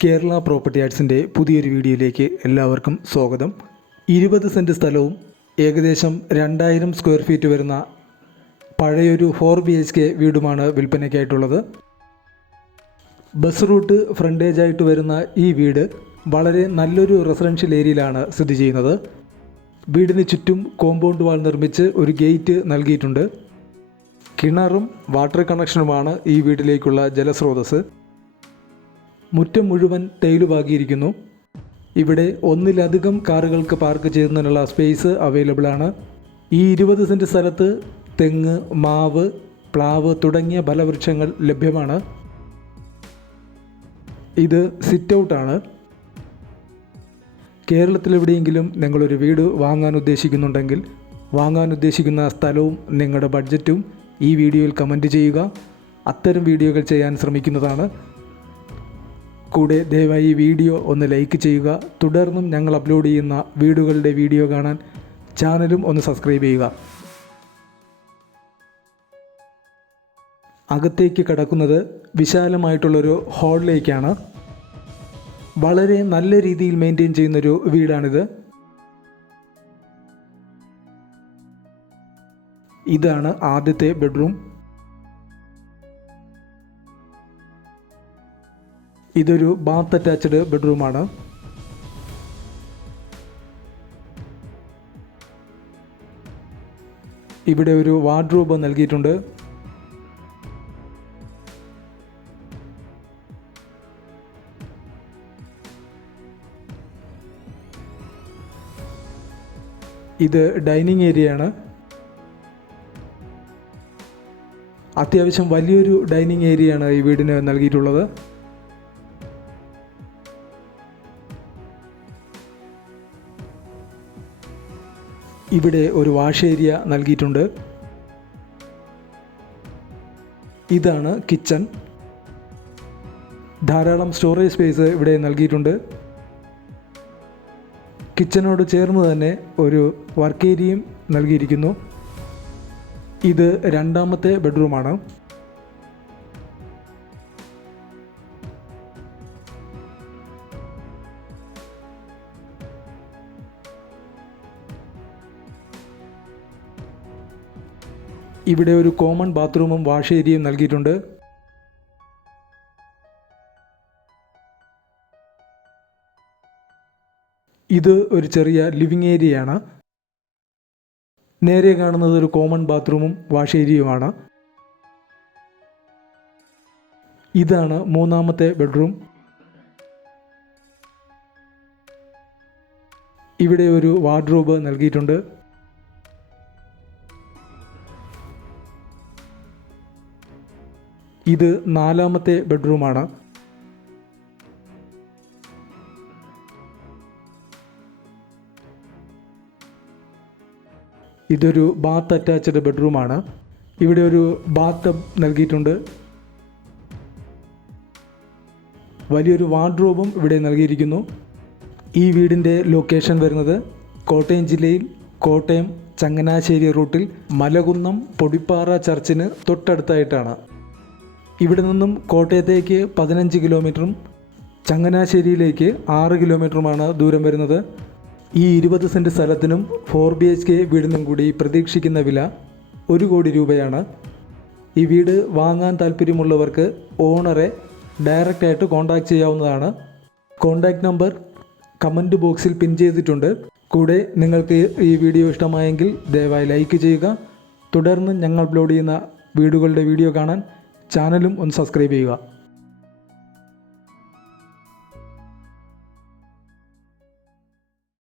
Kerala property ആർട്സിൻ്റെ പുതിയൊരു വീഡിയോയിലേക്ക് എല്ലാവർക്കും സ്വാഗതം. 20 സെൻറ്റ് സ്ഥലവും ഏകദേശം 2000 സ്ക്വയർ ഫീറ്റ് വരുന്ന പഴയൊരു 4 BHK വീടുമാണ് വിൽപ്പനയ്ക്കായിട്ടുള്ളത്. ബസ് റൂട്ട് ഫ്രണ്ടേജ് ആയിട്ട് വരുന്ന ഈ വീട് വളരെ നല്ലൊരു റെസിഡൻഷ്യൽ ഏരിയയിലാണ് സ്ഥിതി ചെയ്യുന്നത്. വീടിന് ചുറ്റും കോമ്പൗണ്ട് വാൾ നിർമ്മിച്ച് ഒരു ഗേറ്റ് നൽകിയിട്ടുണ്ട്. കിണറും വാട്ടർ കണക്ഷനുമാണ് ഈ വീട്ടിലേക്കുള്ള ജലസ്രോതസ്. മുറ്റം മുഴുവൻ ടൈല് പാകിയിരിക്കുന്നു. ഇവിടെ ഒന്നിലധികം കാറുകൾക്ക് പാർക്ക് ചെയ്യുന്നതിനുള്ള സ്പേസ് അവൈലബിൾ ആണ്. ഈ 20 സെൻറ്റ് സ്ഥലത്ത് തെങ്ങ്, മാവ്, പ്ലാവ് തുടങ്ങിയ ഫലവൃക്ഷങ്ങൾ ലഭ്യമാണ്. ഇത് സിറ്റ് ഔട്ടാണ്. കേരളത്തിലെവിടെയെങ്കിലും നിങ്ങളൊരു വീട് വാങ്ങാൻ ഉദ്ദേശിക്കുന്നുണ്ടെങ്കിൽ വാങ്ങാൻ ഉദ്ദേശിക്കുന്ന സ്ഥലവും നിങ്ങളുടെ ബഡ്ജറ്റും ഈ വീഡിയോയിൽ കമൻറ്റ് ചെയ്യുക. അത്തരം വീഡിയോകൾ ചെയ്യാൻ ശ്രമിക്കുന്നതാണ്. കൂടെ ദയവായി ഈ വീഡിയോ ഒന്ന് ലൈക്ക് ചെയ്യുക. തുടർന്നും ഞങ്ങൾ അപ്ലോഡ് ചെയ്യുന്ന വീടുകളുടെ വീഡിയോ കാണാൻ ചാനലും ഒന്ന് സബ്സ്ക്രൈബ് ചെയ്യുക. അകത്തേക്ക് കടക്കുന്നത് വിശാലമായിട്ടുള്ളൊരു ഹാളിലേക്കാണ്. വളരെ നല്ല രീതിയിൽ മെയിൻറ്റെയിൻ ചെയ്യുന്നൊരു വീടാണിത്. ഇതാണ് ആദ്യത്തെ ബെഡ്റൂം. ഇതൊരു ബാത്ത് അറ്റാച്ച്ഡ് ബെഡ്റൂമാണ്. ഇവിടെ ഒരു വാർഡ്രോബ് നൽകിയിട്ടുണ്ട്. ഇത് ഡൈനിങ് ഏരിയയാണ്. അത്യാവശ്യം വലിയൊരു ഡൈനിങ് ഏരിയയാണ് ഈ വീടിന് നൽകിയിട്ടുള്ളത്. ഇവിടെ ഒരു വാഷ് ഏരിയ നൽകിയിട്ടുണ്ട്. ഇതാണ് കിച്ചൺ. ധാരാളം സ്റ്റോറേജ് സ്പേസ് ഇവിടെ നൽകിയിട്ടുണ്ട്. കിച്ചനോട് ചേർന്ന് തന്നെ ഒരു വർക്ക് ഏരിയയും നൽകിയിരിക്കുന്നു. ഇത് രണ്ടാമത്തെ ബെഡ്റൂമാണ്. ഇവിടെ ഒരു കോമൺ ബാത്റൂമും വാഷ് ഏരിയയും നൽകിയിട്ടുണ്ട്. ഇത് ഒരു ചെറിയ ലിവിങ് ഏരിയയാണ്. നേരെ കാണുന്നത് ഒരു കോമൺ ബാത്റൂമും വാഷ് ഏരിയയുമാണ്. ഇതാണ് മൂന്നാമത്തെ ബെഡ്റൂം. ഇവിടെ ഒരു വാർഡ്രോബ് നൽകിയിട്ടുണ്ട്. ഇത് നാലാമത്തെ ബെഡ്റൂമാണ്. ഇതൊരു ബാത്ത് അറ്റാച്ച്ഡ് ബെഡ്റൂമാണ്. ഇവിടെ ഒരു ബാത്ത് ടബ് നൽകിയിട്ടുണ്ട്. വലിയൊരു വാർഡ്രോബും ഇവിടെ നൽകിയിരിക്കുന്നു. ഈ വീടിൻ്റെ ലൊക്കേഷൻ വരുന്നത് കോട്ടയം ജില്ലയിൽ കോട്ടയം ചങ്ങനാശ്ശേരി റൂട്ടിൽ മലകുന്നം പൊടിപ്പാറ ചർച്ചിന് തൊട്ടടുത്തായിട്ടാണ്. ഇവിടെ നിന്നും കോട്ടയത്തേക്ക് 15 കിലോമീറ്ററും ചങ്ങനാശ്ശേരിയിലേക്ക് 6 കിലോമീറ്ററുമാണ് ദൂരം വരുന്നത്. ഈ 20 സെൻറ്റ് സ്ഥലത്തിനും 4 BHK വീടിനും കൂടി പ്രതീക്ഷിക്കുന്ന വില 1 കോടി രൂപയാണ്. ഈ വീട് വാങ്ങാൻ താല്പര്യമുള്ളവർക്ക് ഓണറെ ഡയറക്റ്റായിട്ട് കോൺടാക്റ്റ് ചെയ്യാവുന്നതാണ്. കോൺടാക്റ്റ് നമ്പർ കമൻറ്റ് ബോക്സിൽ പിൻ ചെയ്തിട്ടുണ്ട്. കൂടെ നിങ്ങൾക്ക് ഈ വീഡിയോ ഇഷ്ടമായെങ്കിൽ ദയവായി ലൈക്ക് ചെയ്യുക. തുടർന്ന് ഞങ്ങൾ അപ്ലോഡ് ചെയ്യുന്ന വീടുകളുടെ വീഡിയോ കാണാൻ ചാനലും ഒന്ന് സബ്സ്ക്രൈബ് ചെയ്യുക.